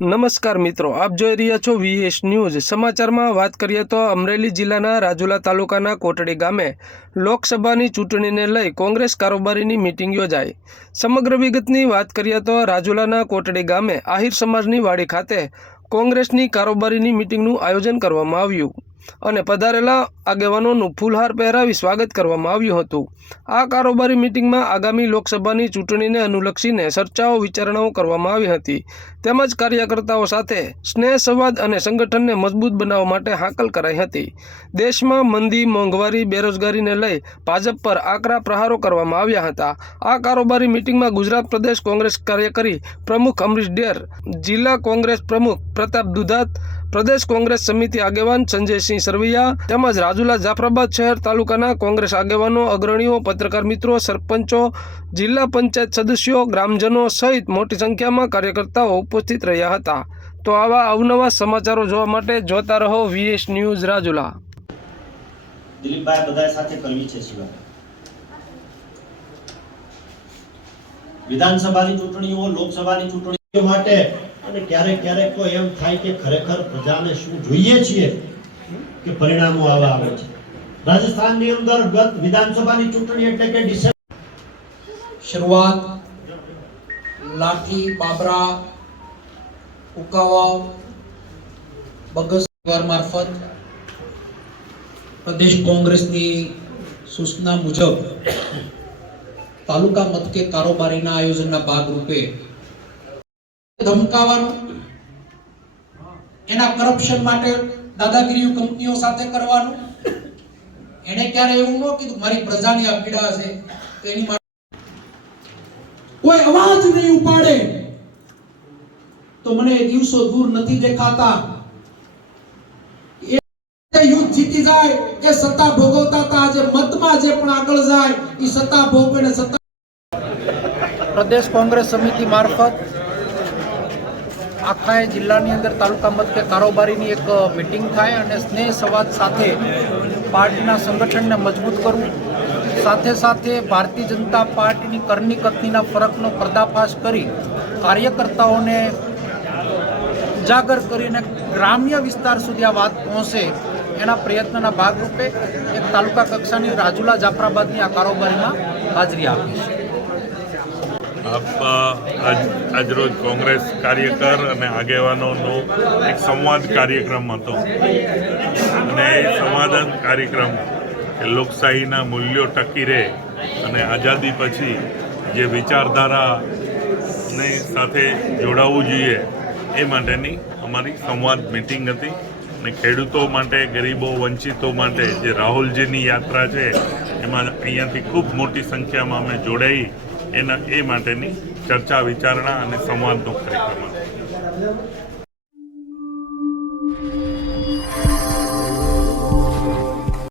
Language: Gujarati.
નમસ્કાર મિત્રો, આપ જોઈ રહ્યા છો VS ન્યૂઝ। સમાચારમાં વાત કરીએ તો અમરેલી જિલ્લાના રાજુલા તાલુકાના કોટડી ગામે લોકસભાની ચૂંટણીને લઈ કોંગ્રેસ કારોબારીની મીટિંગ યોજાઈ। સમગ્ર વિગતની વાત કરીએ તો રાજુલાના કોટડી ગામે આહિર સમાજની વાડી ખાતે કોંગ્રેસની કારોબારીની મીટિંગનું આયોજન કરવામાં આવ્યું અને પધારેલા આગેવાનોનું ફૂલહાર પહેરાવી સ્વાગત કરવામાં આવ્યું હતું। આ કારોબારી મીટિંગમાં આગામી લોકસભાની ચૂંટણીને અનુલક્ષીને ચર્ચાઓ વિચારણાઓ કરવામાં આવી હતી તેમજ કાર્યકર્તાઓ સાથે સ્નેહ સંવાદ અને સંગઠનને મજબૂત બનાવવા માટે હાકલ કરાઈ હતી। દેશમાં મંદી, મોંઘવારી, બેરોજગારીને લઈ ભાજપ પર આકરા પ્રહારો કરવામાં આવ્યા હતા। આ કારોબારી મીટિંગમાં ગુજરાત પ્રદેશ કોંગ્રેસ કાર્યકારી પ્રમુખ અમરીશ ડેર, જિલ્લા કોંગ્રેસ પ્રમુખ પ્રતાપ દુધાત, પ્રદેશ કોંગ્રેસ સમિતિ આગેવાન સંજયસિંહ સરવૈયા તેમજ રાજુલા જાફરાબાદ શહેર તાલુકાના કોંગ્રેસ આગેવાનો, અગ્રણીઓ, પત્રકાર મિત્રો, સરપંચો, જિલ્લા પંચાયત સદસ્યો, ગ્રામજનો સહિત મોટી સંખ્યામાં કાર્યકર્તાઓ ઉપસ્થિત રહ્યા હતા। તો આવા અવનવા સમાચારો જોવા માટે જોતા રહો VS ન્યૂઝ રાજુલા। દિલીપભાઈ બધા સાથે કરવી છે શિવા। વિધાનસભાની ચૂંટણીઓ, લોકસભાની ચૂંટણીઓ માટે અને ક્યારેક તો એમ થાય કે ખરેખર પ્રજાને શું જોઈએ છીએ કે પરિણામો આવા આવે છે। રાજસ્થાનની અંદર ગત વિધાનસભાની ચૂંટણી એટલે કે ડિસેમ્બર શરૂઆત લાઠી, બાબરા, ઉકાવાવ, બગસવાર મારફત પ્રદેશ કોંગ્રેસની સૂચના મુજબ તાલુકા મથકે કારોબારીના આયોજનના ભાગરૂપે ધમકાવાનું, એના કરપ્શન માટે દાદાગીરી કંપનીઓ સાથે કરવાનું, એને ક્યારે એવું ન કીધું મારી પ્રજાની આ પીડા છે તો એની માટે કોઈ અવાજ નહીં ઉપાડે તો મને દિવસો દૂર નથી દેખાતા। એ યુદ્ધ જીતી જાય એ સત્તા ભોગવતા હતા, આજે મતમાં જે પણ આગળ જાય એ સત્તા ભોગવે સત્તા। પ્રદેશ કોંગ્રેસ સમિતિ મારફત આખા જિલ્લાની અંદર તાલુકા મથકે કારોબારીની એક મીટિંગ થાય અને સ્નેહ સંવાદ સાથે પાર્ટીના સંગઠનને મજબૂત કરવું, સાથે સાથે ભારતીય જનતા પાર્ટીની કરની કતનીના ફરકનો પર્દાફાશ કરી કાર્યકર્તાઓને ઉજાગર કરીને ગ્રામ્ય વિસ્તાર સુધી આ વાત પહોંચે એના પ્રયત્નના ભાગરૂપે એક તાલુકા કક્ષાની રાજુલા જાફરાબાદની આ કારોબારીમાં હાજરી આપી છે। આજરોજ કોંગ્રેસ કાર્યકર અને આગેવાનોનો એક સંવાદ કાર્યક્રમ હતો અને એ સંવાદન કાર્યક્રમ લોકશાહીના મૂલ્યો ટકી રહે અને આઝાદી પછી જે વિચારધારાની સાથે જોડાવવું જોઈએ એ માટેની અમારી સંવાદ મિટિંગ હતી અને ખેડૂતો માટે, ગરીબો, વંચિતો માટે જે રાહુલજીની યાત્રા છે એમાં અહીંયાથી ખૂબ મોટી સંખ્યામાં અમે જોડાઈ એ માટેની ચર્ચા, વિચારણા અને સંવાદનો કાર્યક્રમ હતો।